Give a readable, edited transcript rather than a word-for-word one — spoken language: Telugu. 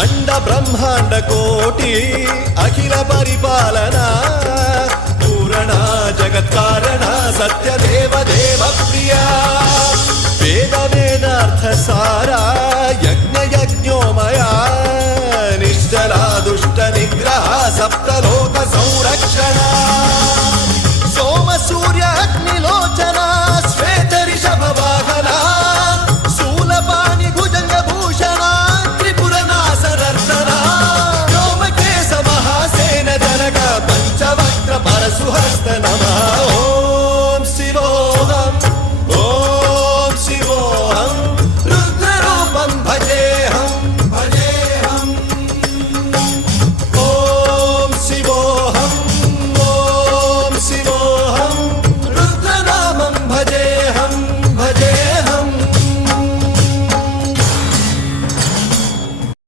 అండ బ్రహ్మాండ కోటి అఖిల పరిపాలన పూరణ జగత్కారణ సత్యదేవ దేవ ప్రియ వేద వేదార్థ సారా యజ్ఞ యజ్ఞోమయ